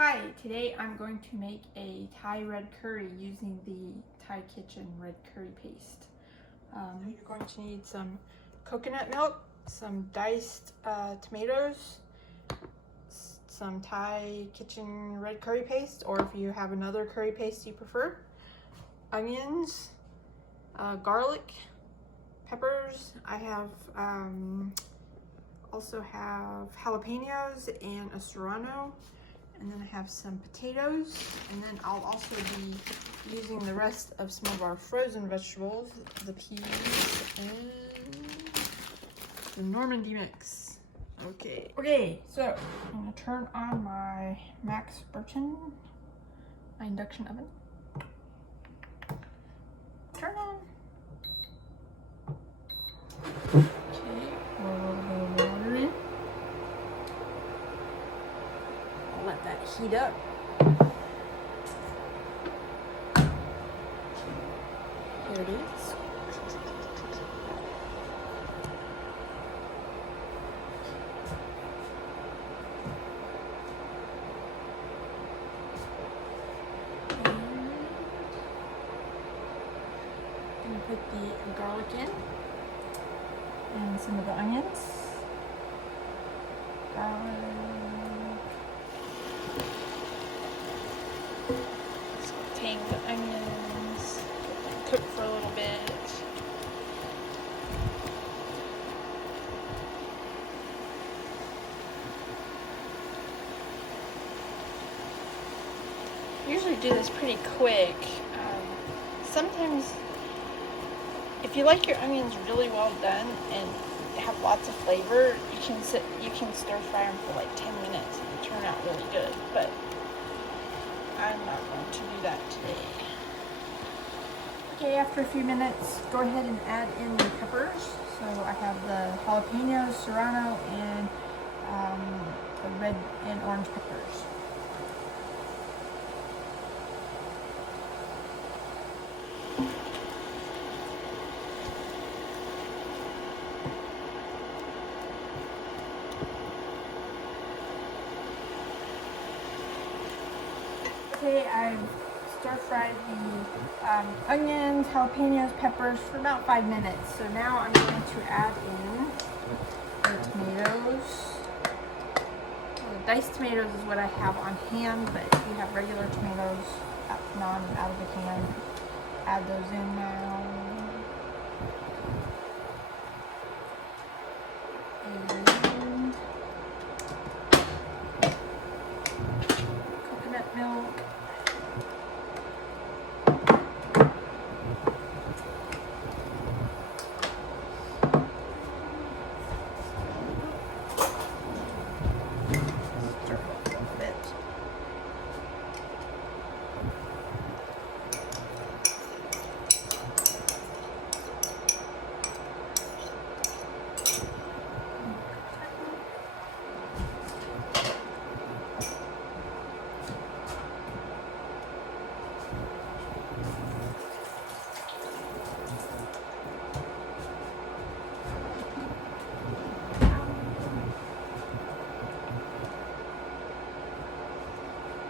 Hi, today I'm going to make a Thai red curry using the Thai Kitchen red curry paste. You're going to need some coconut milk, some diced tomatoes, some Thai Kitchen red curry paste, or if you have another curry paste you prefer, onions, garlic, peppers. I have also have jalapenos and a serrano. And then I have some potatoes, and then I'll also be using the rest of some of our frozen vegetables, the peas and the Normandy mix. Okay, so I'm gonna turn on my Max Burton, my induction oven. Turn on. Okay, pour a little bit of water in. Let that heat up. Here it is. And I'm gonna put the garlic in and some of the onions. Sauteing the onions, cook for a little bit. I usually do this pretty quick. Sometimes, if you like your onions really well done and have lots of flavor, you can stir fry them for like 10 minutes and they turn out really good. But I'm not going to do that today. Okay, after a few minutes, go ahead and add in the peppers. So I have the jalapenos, serrano, and the red and orange peppers. Okay, I've stir-fried the onions, jalapenos, peppers for about 5 minutes. So now I'm going to add in the tomatoes. The diced tomatoes is what I have on hand, but if you have regular tomatoes out of the can, add those in now. And coconut milk.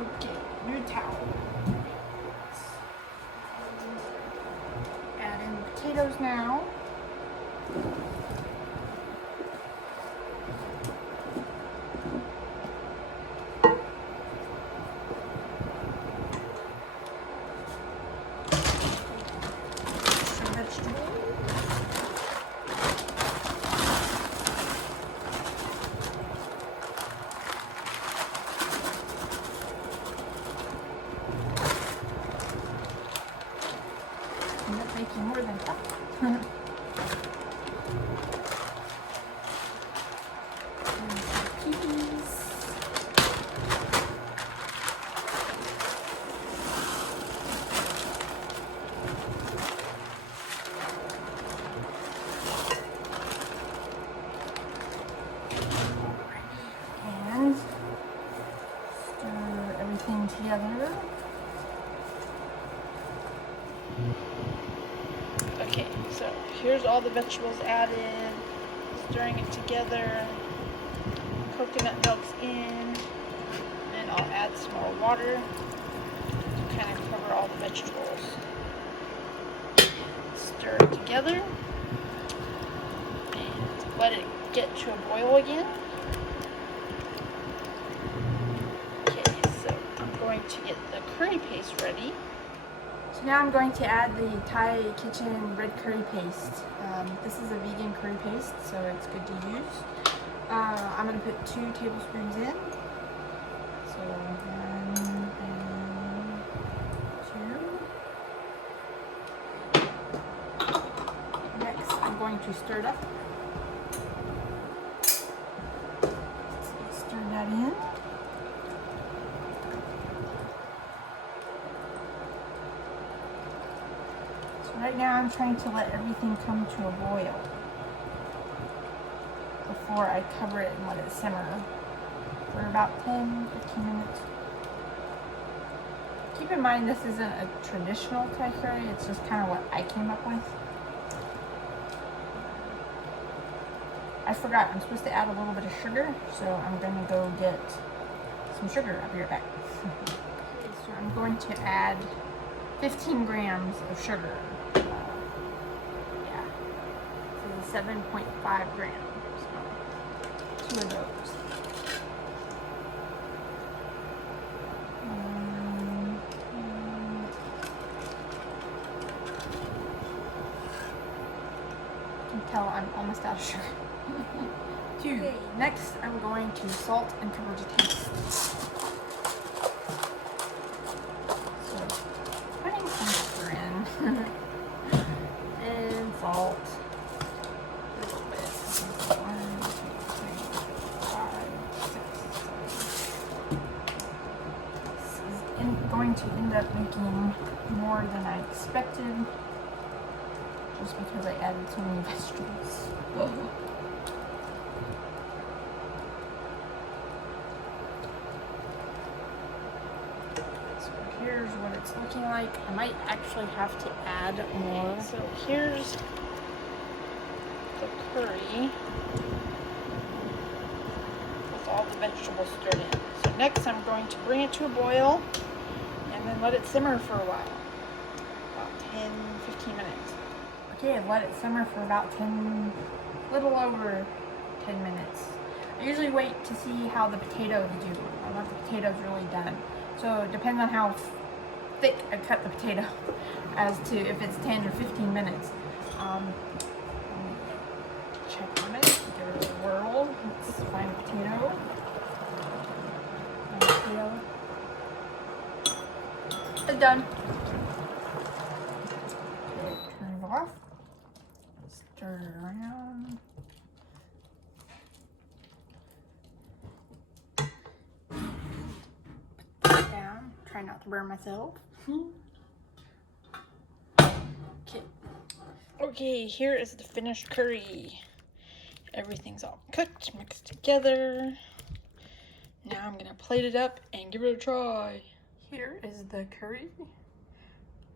Okay, new towel. Add in the potatoes now. Some vegetables. Making more than that. Peas. And stir everything together. Okay, so here's all the vegetables added, stirring it together, coconut milk's in, and I'll add some more water to kind of cover all the vegetables. Stir it together and let it get to a boil again. Okay, so I'm going to get the curry paste ready. So now I'm going to add the Thai Kitchen red curry paste. This is a vegan curry paste, so it's good to use. I'm going to put 2 tablespoons in. So 1 and 2. Next, I'm going to stir it up. Stir that in. Right now I'm trying to let everything come to a boil before I cover it and let it simmer for about 10-15 minutes. Keep in mind this isn't a traditional Thai curry, it's just kind of what I came up with. I forgot, I'm supposed to add a little bit of sugar, so I'm going to go get some sugar. I'll be right back. Okay, so I'm going to add 15 grams of sugar. 7.5 grams. So 2 of those. You can tell I'm almost out of sugar. 2. Okay, next I'm going to salt and pepper to taste. So putting some pepper in. And salt. Going to end up making more than I expected just because I added so many vegetables. So here's what it's looking like. I might actually have to add more. So here's the curry with all the vegetables stirred in. So next I'm going to bring it to a boil and then let it simmer for a while, about 10-15 minutes. Okay, I've let it simmer for about little over 10 minutes. I usually wait to see how the potatoes do. I want the potatoes really done. So it depends on how thick I cut the potato as to if it's 10 or 15 minutes. Check on it, give it a whirl. Let's find a potato. It's done. Okay, turn it off. Stir it around. Put it down. Try not to burn myself. Okay. Okay, here is the finished curry. Everything's all cooked, mixed together. Now I'm gonna plate it up and give it a try. Here is the curry,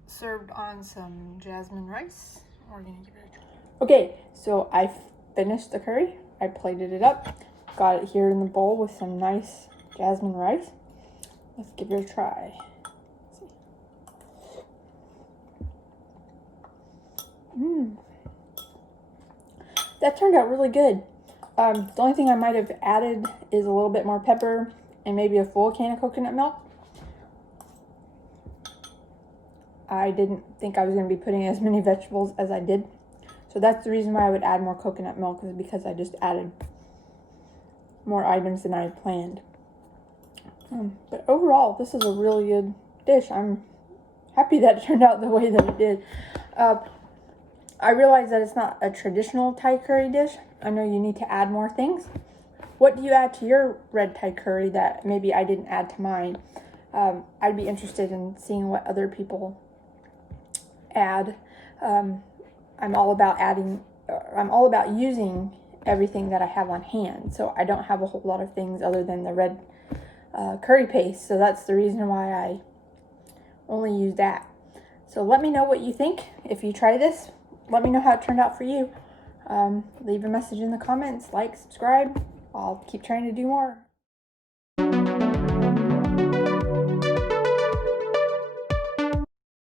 served on some jasmine rice. We're gonna give it a try. Okay, so I finished the curry. I plated it up, got it here in the bowl with some nice jasmine rice. Let's give it a try. That turned out really good. The only thing I might have added is a little bit more pepper and maybe a full can of coconut milk. I didn't think I was going to be putting as many vegetables as I did. So that's the reason why I would add more coconut milk, is because I just added more items than I had planned. But overall, this is a really good dish. I'm happy that it turned out the way that it did. I realize that it's not a traditional Thai curry dish. I know you need to add more things. What do you add to your red Thai curry that maybe I didn't add to mine? I'd be interested in seeing what other people add. I'm all about using everything that I have on hand. So I don't have a whole lot of things other than the red curry paste. So that's the reason why I only use that. So let me know what you think. If you try this, let me know how it turned out for you. Leave a message in the comments, like, subscribe. I'll keep trying to do more.